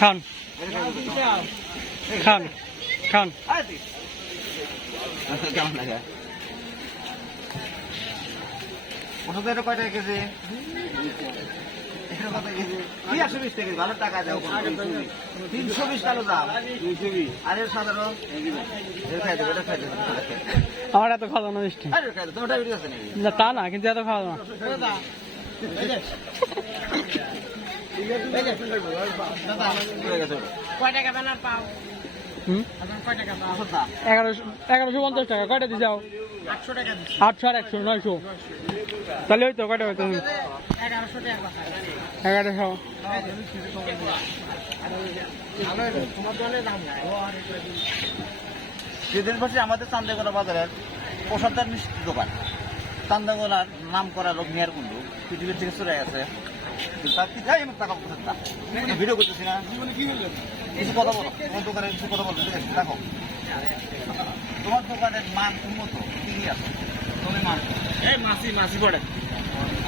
খান। খান খান। কেমন লাগে কয় টাকা কেজি? বিশ টাকা ভালো টাকা দাও তিনশো বিশ টাকা দাম আর সাধারণ। আমার এত খাওয়া না মিষ্টি। না তা না কিন্তু এত খাওয়া না। এগারোশো পঞ্চাশ টাকা। কয়টা দিয়ে যাও আটশো টাকা আর একশো নয়শো। তাহলে ওই তো কয়টা হইতো? এগারোশো টাকা কথা। এগারোশো। তোমার দলে দাম নাই সেদিন বসে আমাদের চান্দাগোলা বাজারের প্রসাদার মিষ্টি দোকান। চান্দাগোলার নাম করা লোক নিয়ার কুন্ডু পৃথিবীর থেকে চলে গেছে। আমি টাকা ভিডিও করতেছি না কিছু কথা বলো তোমার দোকানে কিছু কথা বলো ঠিক আছে দেখো তোমার দোকানের মান উন্নত কি আছে তুমি মান এই মাসি মাসি পড়ে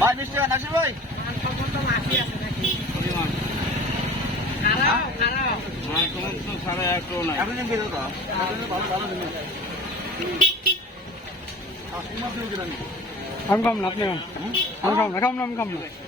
ভাই মিষ্টি খান আসি ভাই সাড়ে নাই আপনি ভালো ভালো আমি খাম না আপনি আমি খাম না খাম না আমি খাম না